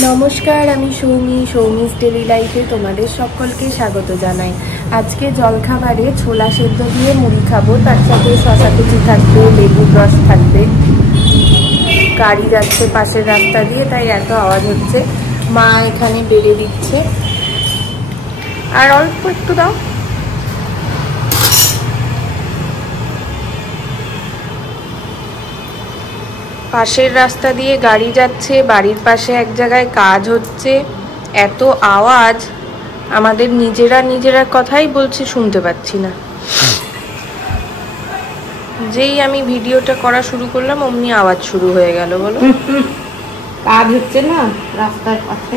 নমস্কার, আমি সৌমিস ডেলি লাইফে তোমাদের সকলকে স্বাগত জানাই। আজকে জলখাবারে ছোলা সেদ্ধ দিয়ে মুড়ি খাবো, তার সাথে শসা কুচি থাকবে, লেবুর রস থাকবে। গাড়ি যাচ্ছে পাশের রাস্তা দিয়ে, তাই এত আওয়াজ হচ্ছে। মা এখানে বেড়ে দিচ্ছে, আর অল্প একটু দাও। পাশের রাস্তা দিয়ে গাড়ি যাচ্ছে, বাড়ির পাশে এক জায়গায় কাজ হচ্ছে। এত আওয়াজ, আমাদের নিজেরা কথাই বলছে, শুনতে পাচ্ছি না। যেই আমি ভিডিওটা করা শুরু করলাম অমনি আওয়াজ শুরু হয়ে গেল। বলো, কাজ হচ্ছে না রাস্তার পাশে।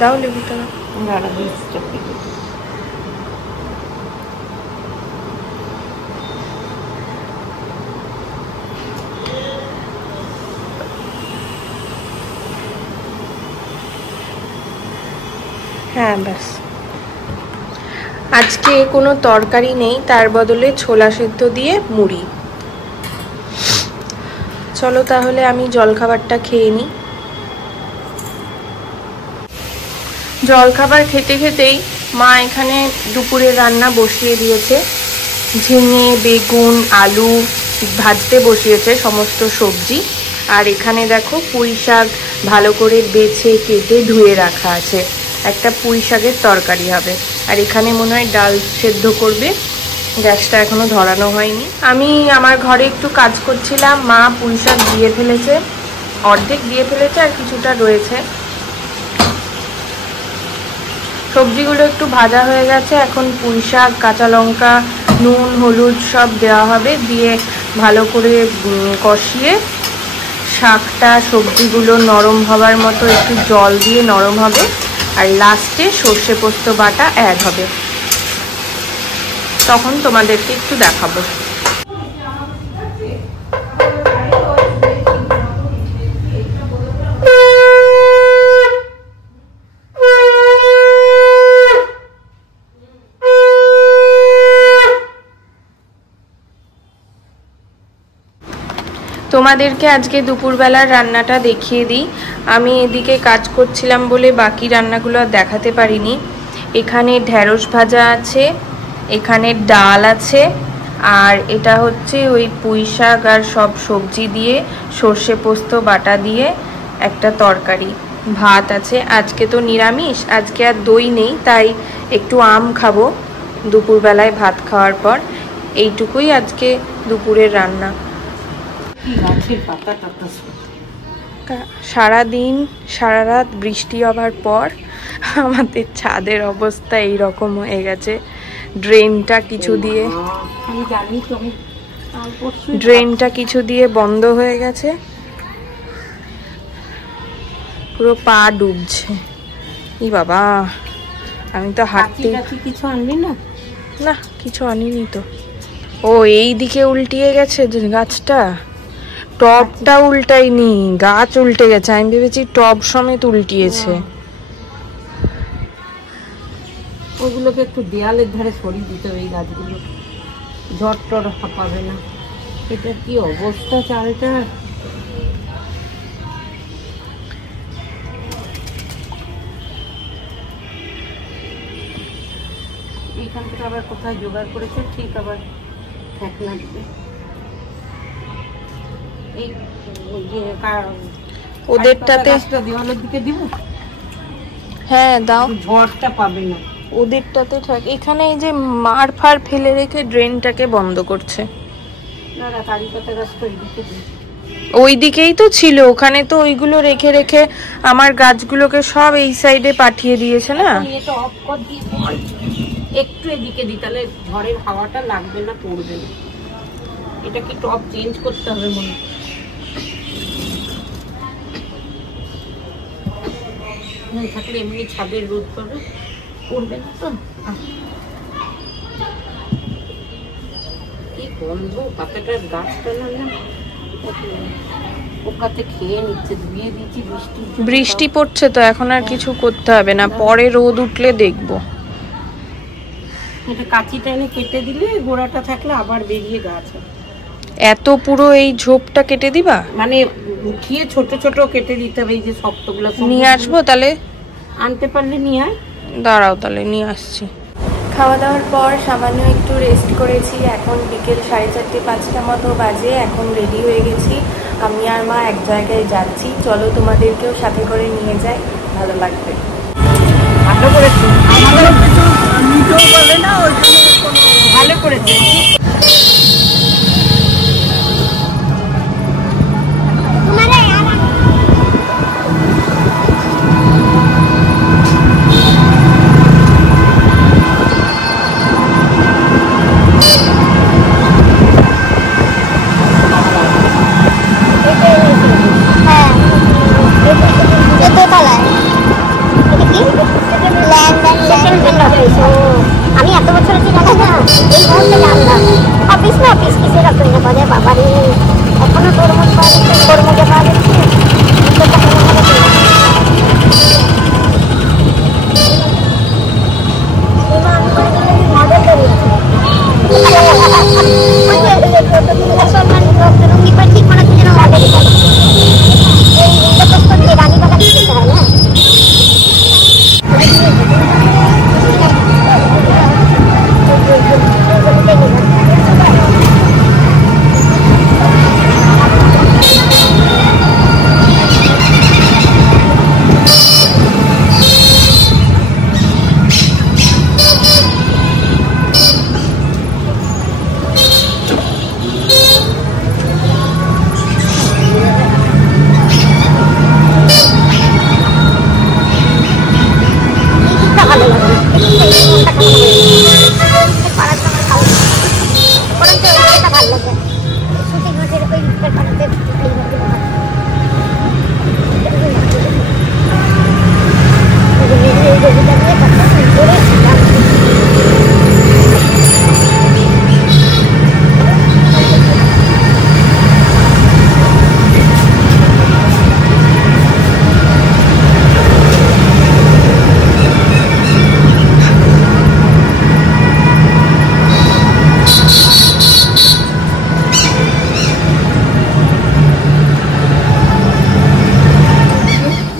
দাও লেবুটা। হ্যাঁ, ব্যাস। আজকে কোনো তরকারি নেই, তার বদলে ছোলা সেদ্ধ দিয়ে মুড়ি। চলো তাহলে আমি জলখাবারটা খেয়ে নিই। জলখাবার খেতে খেতেই মা এখানে দুপুরের রান্না বসিয়ে দিয়েছে। ঝিঙে, বেগুন, আলু ভাজতে বসিয়েছে, সমস্ত সবজি। আর এখানে দেখো পুঁই শাক ভালো করে বেছে কেটে ধুয়ে রাখা আছে। একটা পুঁই শাকের তরকারি হবে। আর এখানে মনে হয় ডাল সেদ্ধ করবে, গ্যাসটা এখনো ধরানো হয়নি। আমি আমার ঘরে একটু কাজ করছিলাম। মা পুঁই শাক দিয়ে ফেলেছে, অর্ধেক দিয়ে ফেলেছে, আর কিছুটা রয়েছে। সবজিগুলো একটু ভাজা হয়ে গেছে। এখন পুঁই শাক, কাঁচা লঙ্কা, নুন, হলুদ সব দেওয়া হবে, দিয়ে ভালো করে কষিয়ে শাকটা সবজিগুলো নরম হবার মতো একটু জল দিয়ে নরম হবে। আর লাস্টে সর্ষে পোস্ত বাটা অ্যাড হবে, তখন তোমাদেরকে একটু দেখাবো। তোমাদেরকে আজকে দুপুরবেলার রান্নাটা দেখিয়ে দিই। আমি এদিকে কাজ করছিলাম বলে বাকি রান্নাগুলো আর দেখাতে পারিনি। এখানে ঢেঁড়স ভাজা আছে, এখানে ডাল আছে, আর এটা হচ্ছে ওই পুঁই শাক আর সব সবজি দিয়ে সর্ষে পোস্ত বাটা দিয়ে একটা তরকারি। ভাত আছে। আজকে তো নিরামিষ, আজকে আর দই নেই, তাই একটু আম খাবো দুপুরবেলায় ভাত খাওয়ার পর। এইটুকুই আজকে দুপুরের রান্না। সারাদিন সারা রাত বৃষ্টি হবার পর আমাদের ছাদের অবস্থা এইরকম হয়ে গেছে। ড্রেনটা কিছু দিয়ে বন্ধ হয়ে গেছে, পুরো পা ডুবছে। ই বাবা, আমি তো হাঁটতে কিছু আনলি না? না, কিছু আনিনি তো। ও, এই দিকে উল্টিয়ে গেছে গাছটা, টবটা উল্টাইনি, গাছ উল্টে গেছে। আমি ভেবেছি টব সমেত উল্টিয়েছে। ওগুলোকে একটু দেয়ালের ধারে সরিয়ে দিতে হবে, এই গাছগুলো ঝড় টর পাবে না। এটা কি অবস্থা চালটা! এইখান থেকে আবার কোথায় জোগাড় করেছে, ঠিক আবার ঠেকনা দিবে। এই ওদেরটাতে দেওয়ালের দিকে দিব। হ্যাঁ দাও, ঝড়টা পাবে না। ওদেরটাতে থাক। এখানে এই যে মার ফার ফেলে রেখে ড্রেনটাকে বন্ধ করছে। ওই দিকেই তো ছিল, ওখানে তো ওইগুলো রেখে রেখে আমার গাছগুলোকে সব এই সাইডে পাঠিয়ে দিয়েছে না। একটু এদিকে দিই, তাহলে ঝড়ের হাওয়াটা লাগবে না, পড়বে না। এটা কি টপ চেঞ্জ করতে হবে মনে থাকলে, এমনি ছাদের রোদ পাবে, পড়বে না তো। কি গন্ধ পাতাটার, গাছটা না পোকাতে খেয়ে নিচ্ছে। ধুয়ে দিচ্ছি, বৃষ্টি পড়ছে তো এখন আর কিছু করতে হবে না, পরে রোদ উঠলে দেখবো। এটা কাঁচিটা এনে কেটে দিলে গোড়াটা থাকলে আবার বেরিয়ে গাছ। এত পুরো এই ঝোপটা কেটে দিবা? মানে উঠিয়ে ছোট ছোট কেটে দিতে হবে। এই যে শক্তগুলো নিয়ে আসবো তাহলে? আনতে পারলে নিয়ে আয়। দাঁড়াও তাহলে নিয়ে আসছি। খাওয়া দাওয়ার পর সামান্য একটু রেস্ট করেছি। এখন বিকেল 4:30-5টা মতো বাজে। এখন রেডি হয়ে গেছি। আমি আর মা এক জায়গায় যাচ্ছি, চলো তোমাদেরকেও সাথে করে নিয়ে যাই, ভালো লাগবে। ভালো করেছে, আমাদের কিছু নিতেও বলে না, ওই জন্য ভালো করেছে। আমি এত বছর কি জানি না, এই মুহূর্তে জানলাম। অফিস না অফিস কিসের অফিস না বাজে বাবারে, এখনো তরমুজ পাওয়া যাচ্ছে, তরমুজে পাওয়া যাচ্ছে। রুঙ্গি পর ঠিক মনে হচ্ছে যেন মডেল এই রানী বাগান যেতে হয় না।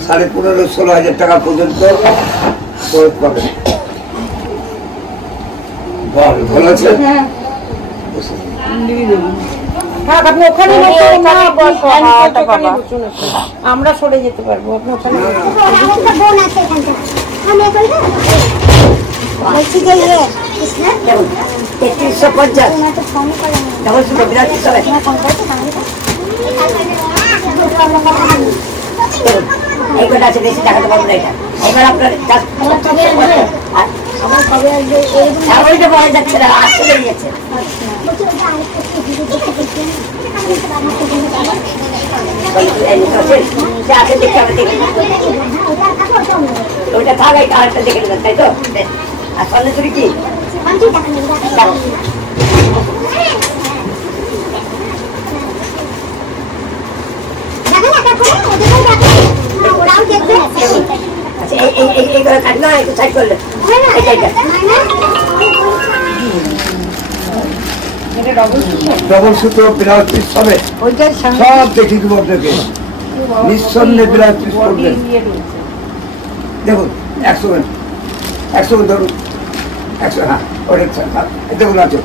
সাড়ে 15-16 টাকা পর্যন্ত খরচ পাবেন। ভালো আছে? আমরা সরে যেতে পারবো, আপনি ওখানে বোন আছে এখানটা। আমি বলছি যে 3350 ডবল সুপার বিরাট চলে। এই কটা আছে, বেশি টাকা তো পাবো না। এটা এবার আপনার সামরিটা পাওয়া যাচ্ছে না, আসতে বেরিয়েছে। ওইটা থাক, এই কালারটা দেখে নেবেন, তাই তো? আর সন্ন্যাসুরি কি ডবল সুতো ব্লাউজ পিস হবে, সব দেখি দেবো আপনাকে। নিঃসন্দেহে ব্লাউজ পিস করবেন। দেখুন 100 ধরুন, 100, হ্যাঁ ওটা দেখুন আছে।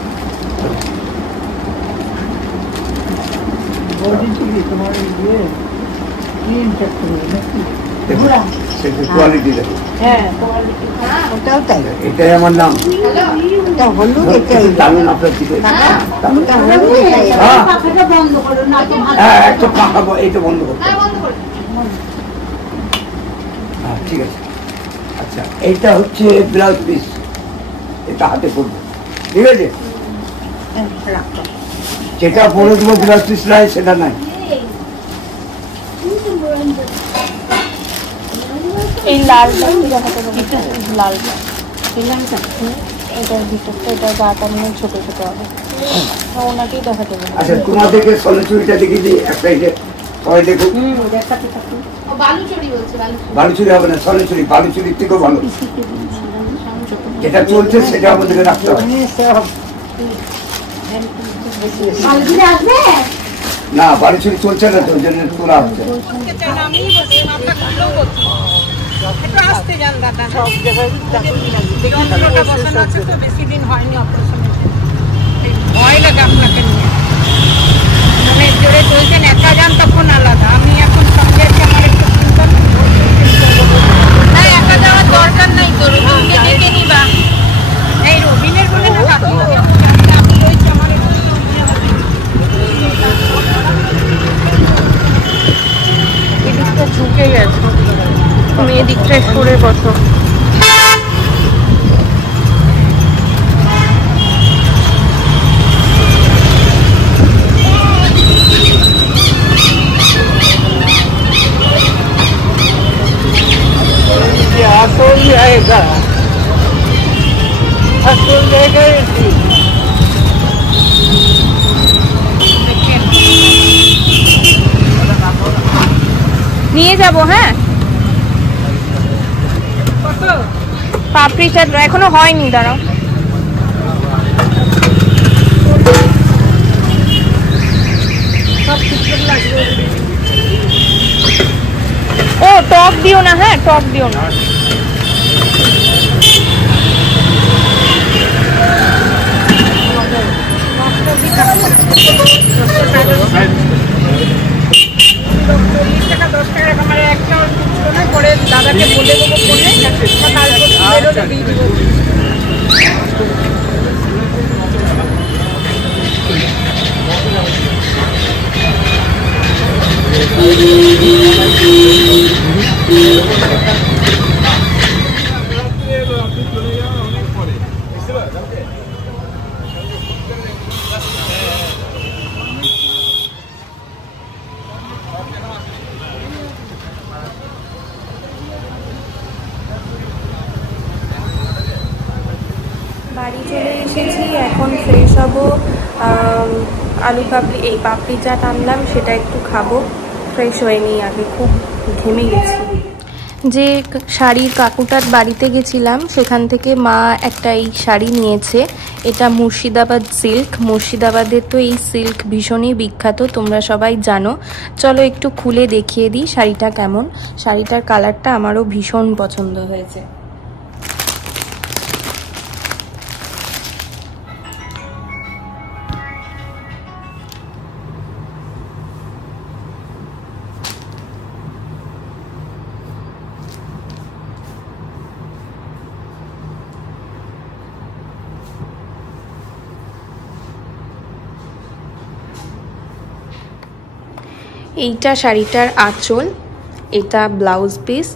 কোয়ালিটি দেখুন, এটাই আমার নাম। দারুন আপনার দিকে। হ্যাঁ একটা পাখা, এইটা বন্ধ করতে। হ্যাঁ ঠিক আছে। আচ্ছা এইটা হচ্ছে ব্লাউজ পিস, এটা হাতে পড়বে, ঠিক আছে? যেটা পরে দেবো ব্লাউজ পিস নাই, সেটা নাই। এই লালটা লালটা এটার ভিতরটা, এটা গাটা নিয়ে ছোট ছোট হবে, ওনাকেই দেখাতে হবে। আচ্ছা তোমাদেরকে সন্ন্যাসুরিটা দেখিয়ে দিই এক সাইডে, সবাই দেখুন। বালুচুরি হবে না, সন্ন্যাসুরি বালুচুরির থেকেও ভালো। যেটা চলছে সেটা আমাদেরকে রাখতে হবে। না বাড়ি ছুটি চলছে না তো, ওই জন্য তোলা হচ্ছে। ভয় লাগে আপনাকে নিয়ে, মানে জোরে চলছেন, একা যান তখন আলাদা। আমি এখন সঙ্গে আছি, আমার একটু চিন্তা না, একা যাওয়ার দরকার নাই তো, রবিনকে ডেকে নিবা। এই রবিনের বলে না কাকি, আমি রয়েছি আমার এদিকটা ঝুঁকে গেছে, তুমি এদিকটা সরে বসো। আসল জায়গা, আসল জায়গায় নিয়ে যাব। হ্যাঁ, পাপড়ি চাট এখনো হয়নি, দাঁড়াও। ও টক দিও না, হ্যাঁ টক দিও না। পরে দাদাকে বলে দেবো ফোনে, তারপর দিয়ে দেবো। বাড়ি চলে এসেছি, এখন ফ্রেশ হব। আলু পাপড়ি, এই পাপড়ি চাট আনলাম, সেটা একটু খাবো। ফ্রেশ হয়ে নিই আগে, খুব ঘেমে গেছি। যে শাড়ির কাকুটার বাড়িতে গেছিলাম, সেখান থেকে মা একটা এই শাড়ি নিয়েছে। এটা মুর্শিদাবাদ সিল্ক। মুর্শিদাবাদের তো এই সিল্ক ভীষণই বিখ্যাত, তোমরা সবাই জানো। চলো একটু খুলে দেখিয়ে দিই শাড়িটা কেমন। শাড়িটার কালারটা আমারও ভীষণ পছন্দ হয়েছে। এইটা শাড়িটার আঁচল, এটা ব্লাউজ পিস,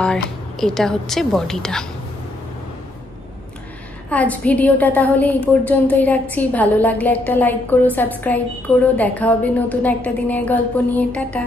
আর এটা হচ্ছে বডিটা। আজ ভিডিওটা তাহলে এই পর্যন্তই রাখছি। ভালো লাগলে একটা লাইক করো, সাবস্ক্রাইব করো। দেখা হবে নতুন একটা দিনের গল্প নিয়ে। টাটা।